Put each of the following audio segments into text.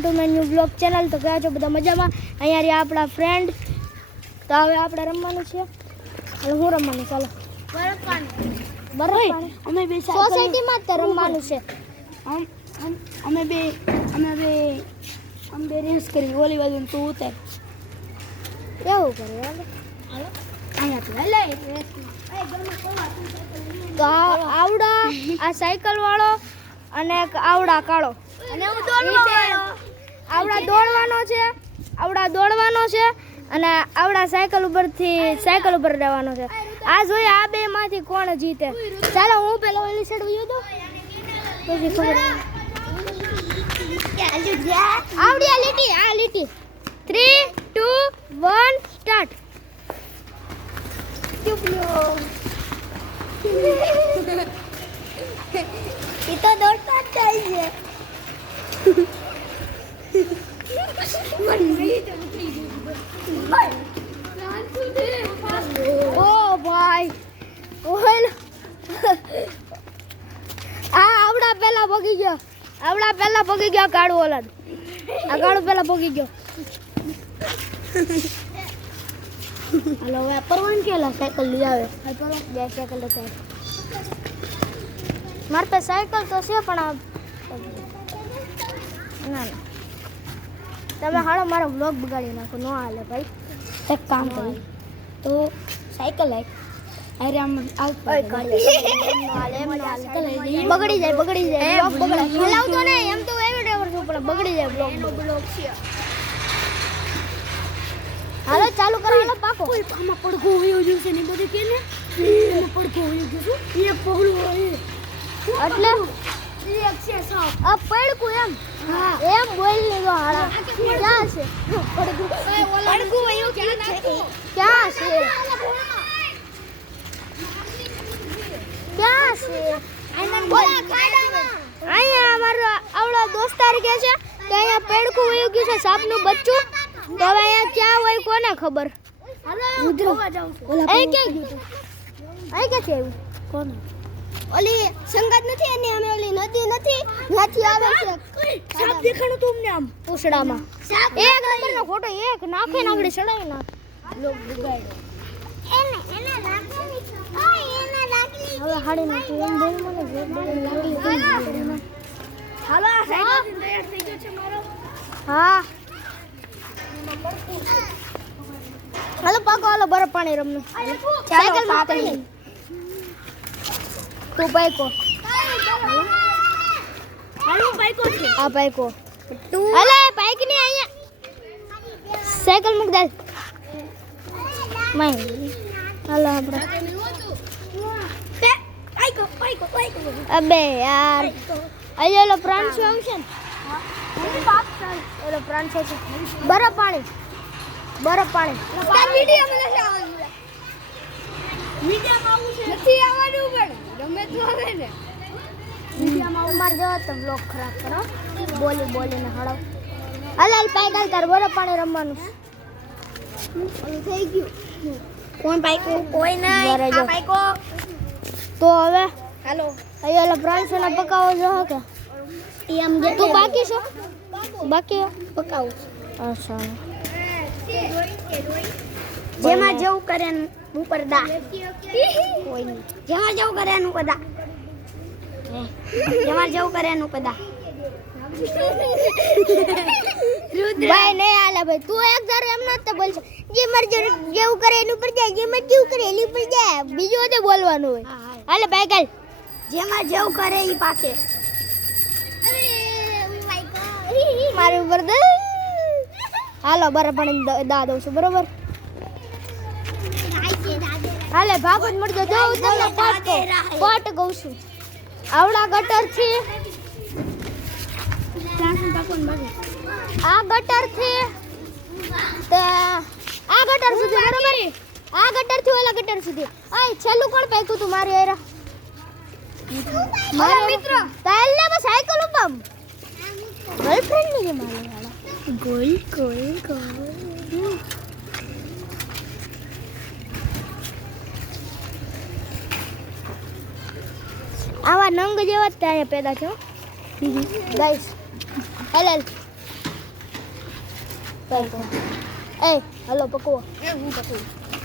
To my new blog channel. તો ગયા છો બધા મજામાં? અહીંયા રહ્યા આપણા ફ્રેન્ડ. તો હવે આપણે રમવાનું છે. હવે હું રમવાનું? ચાલો બરાબર. અમે બે સોસાયટીમાં જ રમવાનું છે. અમે બે રેસ કરી ઓલી બાજુ તું ઉતર. કેવું કરે તો આવડા આ સાયકલ વાળો અને એક આવડા કાળો અને આવડા દોડવાનો છે અને આવડા સાયકલ ઉપર રહેવાનો છે. આ જોઈએ આ બે માંથી કોણ જીતે. ચાલો હું પેલો ઓલી સાઈડ વયો દઉં પછી ખબર આવડી આ લીટી 3 2 1 સ્ટાર્ટ. એ તો દોડતા જ જાય છે. ઓ ભાઈ આવડા પેલા ભગી ગયો કાળું ઓલાદ. આ કાળું પેલા ભગી ગયો. હાલો હવે પરવાન કેલા સાયકલ લઈ આવે. બે સાયકલ હતા. મારે પાસે સાયકલ તો છે પણ ના તમે હાલો મારો બ્લોગ બગાડી નાખો. ન હાલે ભાઈ. એક કામ કરી તો સાયકલ લાય અરે આમ બગડી જાય હલાવતો ને એમ તો એવી ડ્રાઈવર છું પણ બગડી જાય બ્લોગ છે. હાલો ચાલુ કરો. હાલો પાકો. આમાં પડઘો હોયો જોશે ને બધે કે ને એમાં પડઘો હોયો જોશે. એક પગલું હોય એટલે એક છે સાવ આ પડકું એમ. હા એમ બોલ લેજો. હાલા ક્યાં છે પડકું? પડકું હોયો ક્યાં છે? ક્યાં છે અહીંયા અમારો આવડો દોસ્તાર કે છે કે અહીંયા પેડકું વયું ગયું છે સાપનું બચ્ચું. તો હવે અહીંયા ક્યાં હોય કોને ખબર. અહીં ક્યાંથી આવ્યું કોને? ઓલી સંગત નથી અને અમે ઓલી નદી નથી ત્યાંથી આવે છે. સાપ દેખાણું તું અમને આમ પૂછડામાં. એક નંબરનો ફોટો એક નાખે નાખડી ચડાવી નાખ. લોક બગાડ્યો એને લાગવાની છે. એને લાગલી હવે હાડી નાખી એમ બોલ મને જે લાગલી હાલો આ સાઈડ તૈયાર થઈ ગયો છે મારો. હા હાલો પાકો. હાલો બરફ પાણી રમનું. સાયકલ પાણી તું પાકો. હાલો પાકો છે આ પાકો તું. હાલે પાક ની અહીંયા સાયકલ મૂક દે માય. હાલો આપણે અબે યાર અહીંયા ઓલો પ્રાંશુ આવશે ને. ઓલો પ્રાંશુ છે. બરફ પાણી નથી આવવાનું પણ ગમે તો આવે ને. અમારે જવા તો બ્લોગ ખરાબ કરો બોલીને હળાવ. હાલ પાઈક હાલ તાર બરફ પાણી રમવાનું થઈ ગયું. કોણ પાઈકો? કોઈ નહીં. આ પાઈકો તો હવે હાલો અહીંયા પ્રાંશુ ને પકાવો જો કે એમ જે તું બાકી છો? બાકી પકાવું. અચ્છા જેમાં જેવું કરે ઉપર દા. કોઈ નહીં. જેમાં જેવું કરે એનું કદા. જેમાં જેવું કરે એનું કદા. ભાઈ નહીં હાલે ભાઈ. તું એક ધારો એમ નથી બોલશે. જે મરજે જેવું કરે એનું પર જાય. જે મરજે જેવું કરે એની પર જાય. બીજું બધું બોલવાનું હોય. હાલે ભાઈ કાલ જેમાં જેવું કરે એ પાકે. મારી ઉપર દે. હાલો બરફ પાણી દા દઉં છું બરોબર. હાલે ભાગો જ મળજો. જો તમને પાટ કહું છું. આવડા ગટર થી આ ગટર થી આ ગટર સુધી બરોબર. આ ગટર થી ઓલા ગટર સુધી. આય છેલ્લું કોણ પાક્યું તું મારી એરા? મારા મિત્ર તાલ ને બસ સાયકલ ઉપર ગર્લફ્રેન્ડ ની મારી વાળા ગોલ આવા નંગ જેવા જ ત્યાં પેદા છો ગાઈસ. હેલ એ હલો પકવો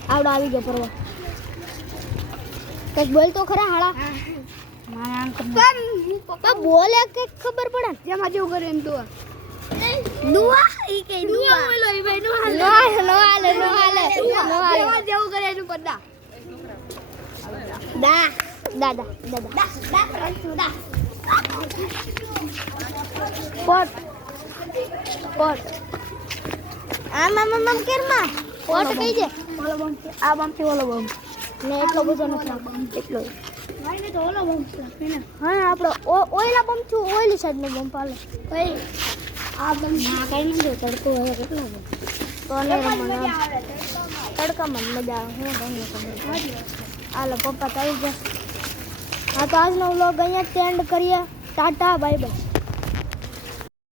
આવડા આવી ગયો પરવા કઈક બોલ તો ખરા હાળા પણ બોલે કઈક ખબર પડે ને જેમાં જેવું કરે એમ દુઆ દુઆ ઈ કઈ દુઆ બોલો ઈ ભાઈ નો હાલે જેવું કરે એનું પડા દાદા પોટ આમ કેરમાં પોટ કઈ છે ઓલો બમ આ બમ થી ઓલો બમ ને એટલો બધો નથી એટલો ભાઈને તો ઓલો બમ છે ને હા આપણો ઓઈલા બમ છું ઓઈલી સાઈડ નો બમ પાલે ભાઈ આ બમ ના કઈ નથી તડકો હવે કેટલો તો ને તડકામાં મજા આવે હું તમને ખબર હાલો પપ્પા આવી ગયા હા તો આજનો વ્લોગ અહીંયા જ એન્ડ કરીએ ટાટા બાય બાય